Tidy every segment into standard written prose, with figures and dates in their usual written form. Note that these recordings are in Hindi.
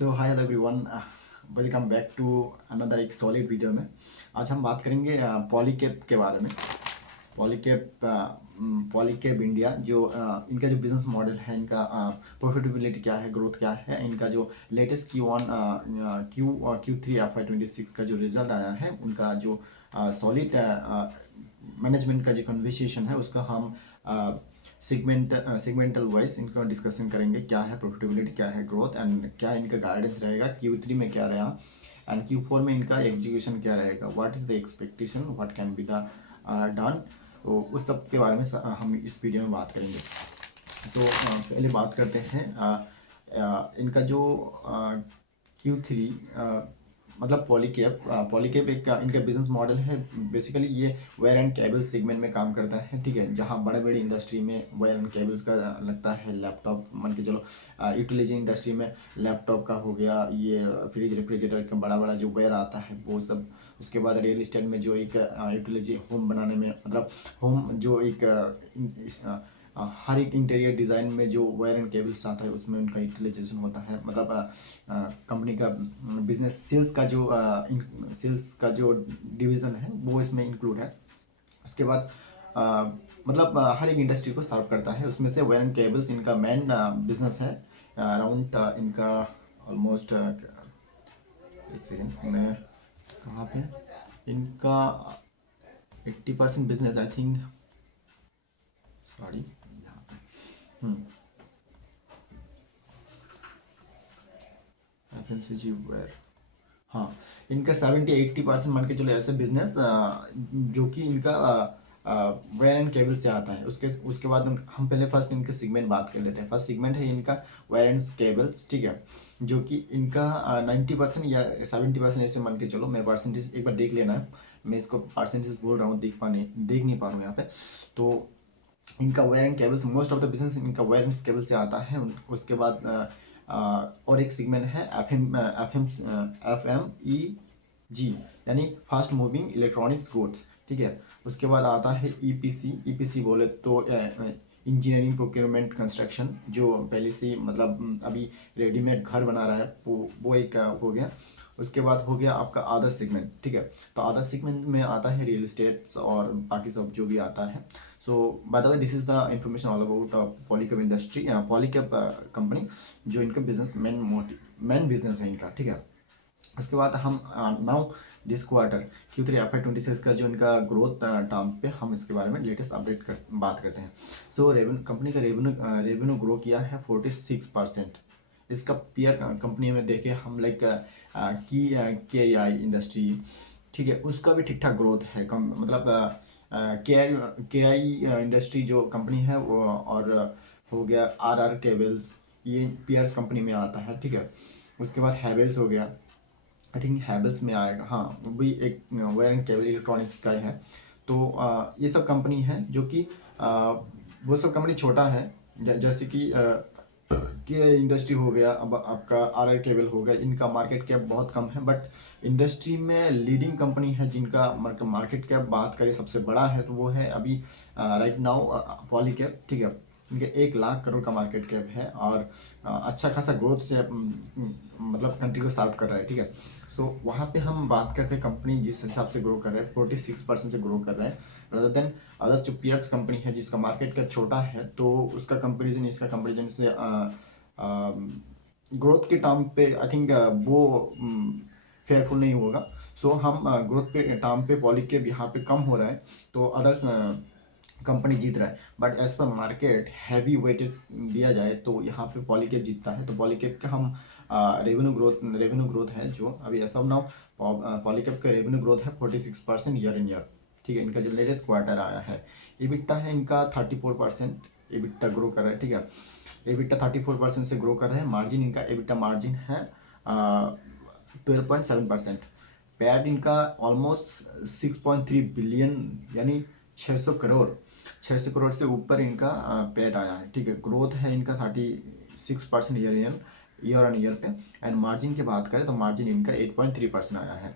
So hi hello everyone, welcome back to another एक सॉलिड वीडियो में। आज हम बात करेंगे पॉलीकैब के बारे में। पॉलीकैब पॉलीकैब इंडिया जो इनका जो बिजनेस मॉडल है, इनका प्रॉफिटेबिलिटी क्या है, ग्रोथ क्या है, इनका जो लेटेस्ट Q3 FY26 का जो रिजल्ट आया है, उनका जो सॉलिड मैनेजमेंट का जो कन्वर्सेशन है उसका हम सेगमेंटल वाइज इनका डिस्कशन करेंगे। क्या है प्रॉफिटेबिलिटी, क्या है ग्रोथ एंड क्या इनका गाइडेंस रहेगा, Q3 में क्या रहा एंड Q4 में इनका एग्जीक्यूशन क्या रहेगा, what is the expectation, what can be the done. तो उस सब के बारे में हम इस वीडियो में बात करेंगे। तो पहले बात करते हैं इनका जो Q3 मतलब पॉलीकैब एक इनका बिजनेस मॉडल है। बेसिकली ये वायर एंड केबल सेगमेंट में काम करता है, ठीक है। जहाँ बड़े बड़े इंडस्ट्री में वायर एंड केबल्स का लगता है, लैपटॉप मान के चलो, यूटिलिटी इंडस्ट्री में लैपटॉप का हो गया, ये फ्रिज रेफ्रिजरेटर का बड़ा बड़ा जो वायर आता है वो सब। उसके बाद रियल इस्टेट में जो एक यूटिलिटी होम बनाने में, मतलब होम जो एक हर एक इंटीरियर डिज़ाइन में जो वायर एंड केबल्स आता है उसमें उनका यूटिलाइजेशन होता है। मतलब कंपनी का बिजनेस सेल्स का जो डिवीज़न है वो इसमें इंक्लूड है। उसके बाद मतलब हर एक इंडस्ट्री को सर्व करता है, उसमें से वायर एंड केबल्स इनका मेन बिजनेस है। अराउंड इनका ऑलमोस्ट एक सेकेंड में कहाँ पे इनका 80% बिजनेस आई थिंक, सॉरी यहाँ पे FMCG वेयर, हाँ, इनका 70-80% मान के चलो ऐसे बिजनेस जो कि इनका वायर एंड केबल से आता है। उसके उसके बाद हम पहले फर्स्ट इनके सेगमेंट बात कर लेते हैं। फर्स्ट सेगमेंट है इनका वायर एंड केबल्स, ठीक है, जो कि इनका 90% या 70% ऐसे मान के चलो। मैं परसेंटेज एक बार देख लेना है, मैं इसको परसेंटेज बोल रहा हूँ, देख नहीं पा रहा हूँ यहाँ पे। तो इनका wire and cables, most of the business इनका वायर एंड केबल से आता है। उसके बाद और एक सेगमेंट है FMEG, यानी फास्ट मूविंग इलेक्ट्रॉनिक्स गुड्स, ठीक है। उसके बाद आता है EPC बोले तो इंजीनियरिंग प्रोक्योरमेंट कंस्ट्रक्शन, जो पहले से मतलब अभी रेडीमेड घर बना रहा है वो एक हो गया। उसके बाद हो गया आपका अदर सेगमेंट, ठीक है। तो अदर सेगमेंट में आता है रियल एस्टेट्स और बाकी सब जो भी आता है। So by the way, this is the information all about Polycab industry, Polycab company, जो इनका बिजनेस मेन बिजनेस है इनका, ठीक है। उसके बाद हम now this quarter Q3 FY26 का जो इनका ग्रोथ टर्म पे हम इसके बारे में लेटेस्ट अपडेट बात करते हैं। सो कंपनी का रेवेन्यू ग्रो किया है 46%। इसका पीयर कंपनी में देखे हम, लाइक KI इंडस्ट्री, ठीक है, उसका भी ठीक ठाक ग्रोथ है। कम मतलब KI इंडस्ट्री जो कंपनी है वो, और हो गया RR केबल्स, ये पीयर्स कंपनी में आता है, ठीक है। उसके बाद हैवेल्स हो गया, आई थिंक हैवेल्स में आएगा, हाँ, वो भी एक वायर एंड केबल इलेक्ट्रॉनिक्स का ही है। तो ये सब कंपनी है जो कि वो सब कंपनी छोटा है, जैसे कि के इंडस्ट्री हो गया, अब आपका RR केबल हो गया, इनका मार्केट कैप बहुत कम है, बट इंडस्ट्री में लीडिंग कंपनी है जिनका मार्केट कैप बात करें सबसे बड़ा है तो वो है अभी राइट नाउ पॉलीकैब, ठीक है। इनके 1 लाख करोड़ का मार्केट कैप है और अच्छा खासा ग्रोथ से मतलब कंट्री को सर्व कर रहा है, ठीक है। सो वहाँ पे हम बात करते हैं कंपनी जिस हिसाब से ग्रो कर रहा है, 46% से ग्रो कर रहा है, rather देन अदर्स जो पीयर्स कंपनी है जिसका मार्केट कैप छोटा है, तो उसका कंपेरिजन इसका कंपेरिजन से ग्रोथ के टर्म पे आई थिंक वो फेयरफुल नहीं होगा। सो हम ग्रोथ पे टर्म पे पॉलीकैब यहाँ पे कम हो रहा है, तो अदर्स कंपनी जीत रहा है। But as per market heavy weightage दिया जाए तो यहाँ पे पॉलीकैब जीतता है। तो पॉलीकैब का हम रेवेन्यू ग्रोथ है जो अभी ऐसा नाउ पॉलीकैब का रेवेन्यू ग्रोथ है 46% ईयर इन ईयर, ठीक है। इनका जो लेटेस्ट क्वार्टर आया है, EBITDA है इनका 34% EBITDA ग्रो कर रहा है, ठीक है। EBITDA 34% से ग्रो कर रहे हैं। मार्जिन इनका EBITDA मार्जिन है 12.7%। पैड इनका ऑलमोस्ट 6.3 बिलियन, यानी 600 करोड़ से ऊपर इनका पैड आया है, ठीक है। ग्रोथ है इनका 36% ईयर ऑन ईयर पे। एंड मार्जिन की बात करें तो मार्जिन इनका 8.3% आया है।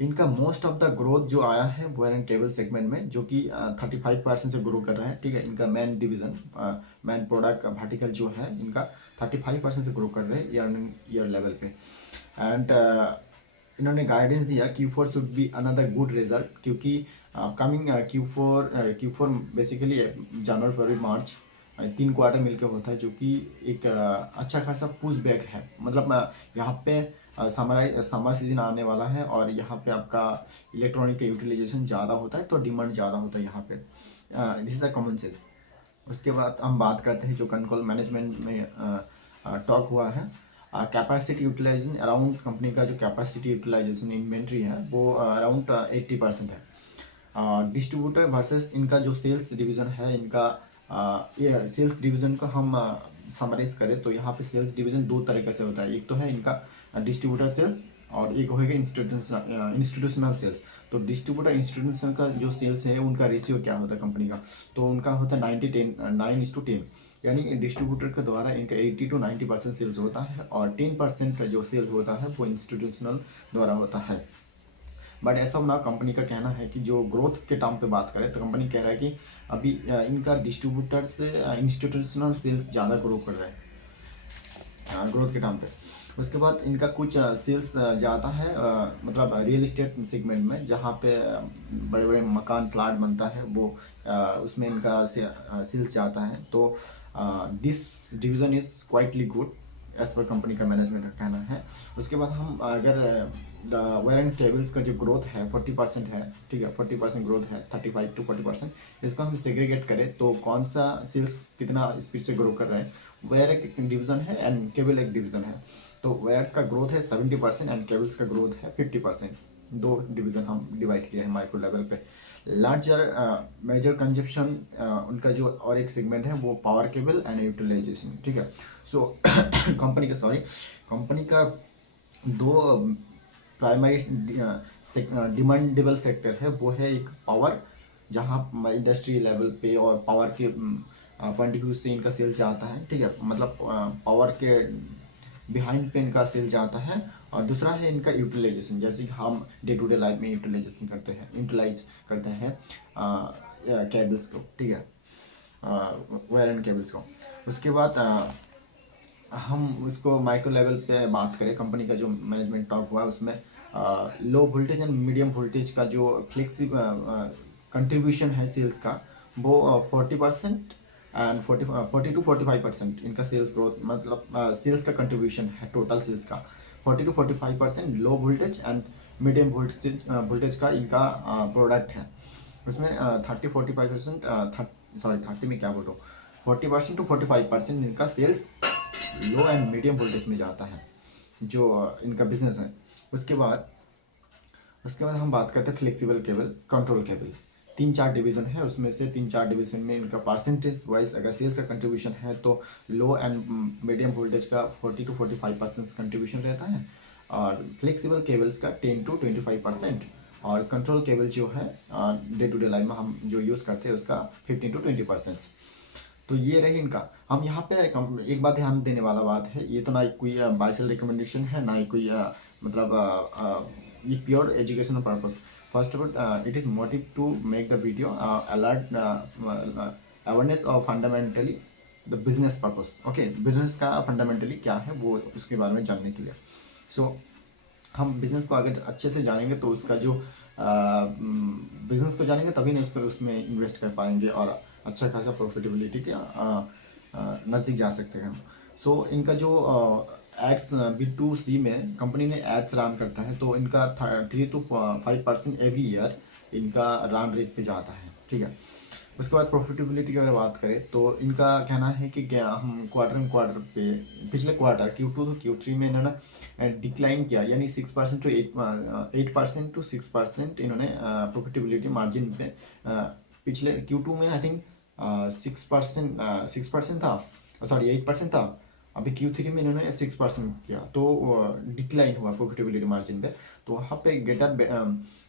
इनका मोस्ट ऑफ द ग्रोथ जो आया है वायर एंड केबल सेगमेंट में, जो कि 35% से ग्रो कर रहा है, ठीक है। इनका main division, main product vertical जो है इनका 35% से ग्रो कर रहे हैं ईयर लेवल पे। एंड इन्होंने गाइडेंस दिया Q4 should be another good result, क्योंकि कमिंग Q4 बेसिकली जनवरी फरवरी मार्च 3 क्वार्टर मिलकर होता है, जो कि एक अच्छा खासा पुश बैक है। मतलब यहाँ पे समर सीजन आने वाला है और यहाँ पे आपका इलेक्ट्रॉनिक का यूटिलाइजेशन ज़्यादा होता है, तो डिमांड ज़्यादा होता है यहाँ पे। This is a common sale. उसके बाद हम बात करते हैं जो कंट्रोल मैनेजमेंट में टॉक हुआ है। कैपेसिटी यूटिलाइजेशन अराउंड, कंपनी का जो कैपेसिटी यूटिलाइजेशन इन्वेंट्री है वो अराउंड 80% है। डिस्ट्रीब्यूटर वर्सेस इनका जो सेल्स डिवीज़न है, इनका ये सेल्स डिवीज़न को हम समराइज करें तो यहाँ पे सेल्स डिवीज़न दो तरीके से होता है। एक तो है इनका डिस्ट्रीब्यूटर सेल्स और एक होगा इंस्टीट्यूशनल सेल्स। तो डिस्ट्रीब्यूटर इंस्टीट्यूशनल का जो सेल्स है उनका रेशियो क्या होता है कंपनी का, तो उनका होता है 9:10, यानी डिस्ट्रीब्यूटर के द्वारा इनका 80 to 90% सेल्स होता है और 10% जो सेल होता है वो इंस्टीट्यूशनल द्वारा होता है। बट ऐसा ना, कंपनी का कहना है कि जो ग्रोथ के टर्म पे बात करें तो कंपनी कह रहा है कि अभी इनका डिस्ट्रीब्यूटर से इंस्टीट्यूशनल सेल्स ज़्यादा ग्रो कर रहे हैं ग्रोथ के टाइम पे। उसके बाद इनका कुछ सेल्स जाता है मतलब रियल इस्टेट सेगमेंट में, जहाँ पे बड़े बड़े मकान प्लाट बनता है वो उसमें इनका सेल्स जाता है। तो this division is quietly good as per company का मैनेजमेंट का कहना है। उसके बाद हम अगर वायर एंड केबल्स का जो ग्रोथ है 40% है, ठीक है, 40% ग्रोथ है, 35 to 40%। इसको हम सेग्रीगेट करें तो कौन सा सेल्स कितना स्पीड से ग्रो कर रहा है। वायर एक डिवीज़न है एंड केबल एक डिवीज़न है, तो वायर्स का ग्रोथ है 70% एंड केबल्स का ग्रोथ है 50%। दो डिवीज़न हम डिवाइड किए हैं माइक्रो लेवल पे। लार्जर मेजर कंजप्शन उनका जो और एक सेगमेंट है वो पावर केबल एंड यूटिलाइजेशन, ठीक है। सो कंपनी का दो प्राइमरी डिमांडेबल सेक्टर है, वो है एक पावर, जहाँ इंडस्ट्री लेवल पे और पावर के पॉइंट ऑफ व्यू से इनका सेल्स जाता है, ठीक है, मतलब पावर के बिहाइंड पे इनका सेल्स जाता है। और दूसरा है इनका यूटिलाइजेशन, जैसे कि हम डे टू डे लाइफ में यूटिलाइजेशन यूटिलाइज करते हैं केबल्स को, ठीक है, वायर एंड केबल्स को। उसके बाद हम उसको माइक्रो लेवल पे बात करें, कंपनी का जो मैनेजमेंट टॉक हुआ है उसमें low voltage and medium voltage का जो फ्लेक्सिबल कंट्रीब्यूशन है सेल्स का वो 40% एंड 40 to 45% इनका सेल्स ग्रोथ, मतलब सेल्स का कंट्रीब्यूशन है टोटल सेल्स का 40 to 45% low voltage and medium voltage का इनका प्रोडक्ट है। उसमें 30-45% 30 में क्या बोल रहा हूँ, 40% to 45% इनका sales low and medium voltage में जाता है जो इनका बिजनेस है। उसके बाद हम बात करते हैं flexible cable, control cable. 3-4 division है, उसमें से 3-4 डिवीज़न में इनका परसेंटेज वाइज अगर सेल्स का कंट्रीब्यूशन है तो लो एंड मीडियम वोल्टेज का 40 to 45% कंट्रीब्यूशन रहता है और फ्लेक्सिबल केबल्स का 10 to 25%। और कंट्रोल केबल जो है डे टू डे लाइफ में हम जो यूज़ करते हैं उसका 15 to 20%। तो ये रही इनका। हम यहाँ पे एक बात ध्यान देने वाला बात है, ये तो ना कोई बाय सेल रिकमेंडेशन है, ना ही कोई मतलब ये pure educational purpose. First of all it is motive to make the video alert awareness और fundamentally the business purpose. Okay, business का फंडामेंटली क्या है वो उसके बारे में जानने के लिए। सो हम बिज़नेस को अगर अच्छे से जानेंगे तो उसका जो बिज़नेस को जानेंगे तभी ना उसको उसमें इन्वेस्ट कर पाएंगे और अच्छा खासा प्रॉफिटेबिलिटी के नज़दीक जा सकते हैं हम। सो इनका जो एड्स B2C में कंपनी ने एड्स रन करता है तो इनका 3 to 5% एवरी ईयर इनका रन रेट पे जाता है, ठीक है। उसके बाद प्रॉफिटेबिलिटी की अगर बात करें तो इनका कहना है कि क्या हम क्वार्टर पे पिछले क्वार्टर Q2 to Q3 में इन्होंने डिक्लाइन किया, यानी 6% to 8% to 6% इन्होंने प्रॉफिटेबिलिटी मार्जिन पे पिछले Q2 में आई थिंक 6% था, सॉरी 8% था। अभी Q3 में इन्होंने 6% किया तो डिक्लाइन हुआ प्रॉफिटेबिलिटी मार्जिन पे। तो वहाँ पे गेटर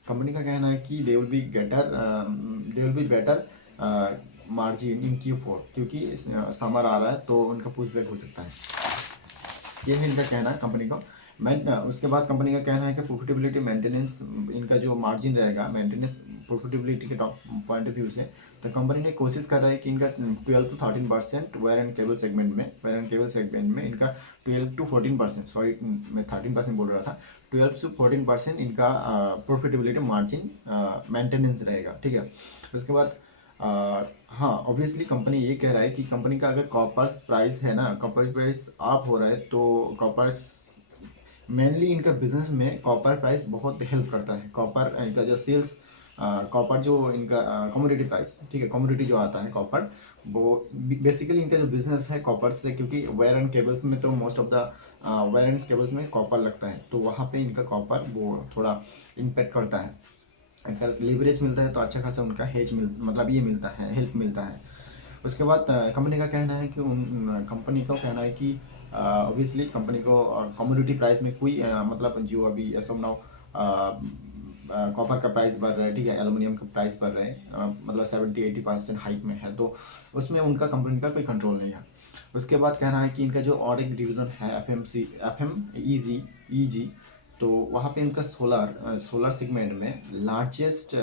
कंपनी का कहना है कि they will be better margin in Q4, क्योंकि समर आ रहा है तो उनका पुश बैक हो सकता है। ये है इनका कहना है कंपनी का। उसके बाद कंपनी का कहना है कि प्रॉफिटेबिलिटी मेंटेनेंस, इनका जो मार्जिन रहेगा मेंटेनेंस प्रॉफिटेबिलिटी के टॉप पॉइंट ऑफ व्यू से, तो कंपनी ने कोशिश कर रहा है कि इनका 12 to 13% wire and cable segment में इनका 12 to 14%, सॉरी मैं 13% बोल रहा था, 12 से 14% इनका प्रॉफिटेबिलिटी मार्जिन मेंटेनेंस रहेगा, ठीक है। उसके बाद हाँ ऑब्वियसली कंपनी ये कह रहा है कि कंपनी का अगर कॉपर्स प्राइस है ना, कॉपर प्राइस अप हो रहा है, तो कॉपर्स मेनली इनका बिजनेस में कॉपर प्राइस बहुत हेल्प करता है। कॉपर इनका जो सेल्स, कॉपर जो इनका कमोडिटी प्राइस, ठीक है, कमोडिटी जो आता है कॉपर, वो बेसिकली इनका जो बिजनेस है कॉपर से, क्योंकि वायर एंड केबल्स में तो most of the wire and cables में कॉपर लगता है, तो वहाँ पे इनका कॉपर वो थोड़ा इम्पेक्ट करता है। अगर लीवरेज मिलता है तो अच्छा खासा उनका हेज मतलब ये मिलता है, हेल्प मिलता है। उसके बाद कंपनी का कहना है कि कंपनी का कहना है कि ऑब्वियसली कंपनी को कमोडिटी प्राइस में कोई मतलब जो अभी एज ऑफ नाउ कॉपर का प्राइस बढ़ रहा है, ठीक है, एल्युमिनियम का प्राइस बढ़ रहा है, मतलब 70-80% हाइक में है, तो उसमें उनका कंपनी का कोई कंट्रोल नहीं है। उसके बाद कहना है कि इनका जो और एक डिवीज़न है एफ एम ई जी, तो वहाँ पे इनका सोलर सेगमेंट में लार्जेस्ट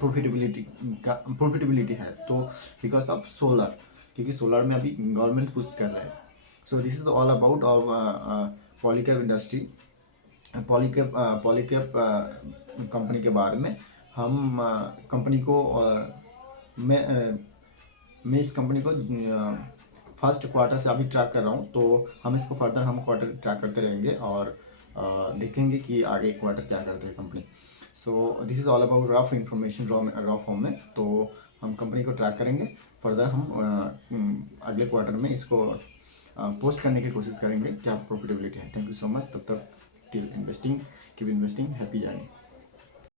प्रॉफिटेबिलिटी है, तो बिकॉज ऑफ सोलर, क्योंकि सोलर में अभी गवर्नमेंट पुश कर रहा है। So this is all about और पॉलीकैब इंडस्ट्री, पॉलीकैब कंपनी के बारे में। हम कंपनी को मैं इस कंपनी को फर्स्ट क्वार्टर से अभी ट्रैक कर रहा हूँ, तो हम इसको फर्दर हम क्वार्टर ट्रैक करते रहेंगे और देखेंगे कि आगे क्वार्टर क्या करते हैं company. So this is all about rough information, raw form में, तो हम कंपनी को ट्रैक करेंगे। फर्दर हम अगले क्वार्टर में इसको पोस्ट करने की कोशिश करेंगे क्या प्रॉफिटेबिलिटी है। Thank you so much. तब तक till investing, keep investing, happy journey.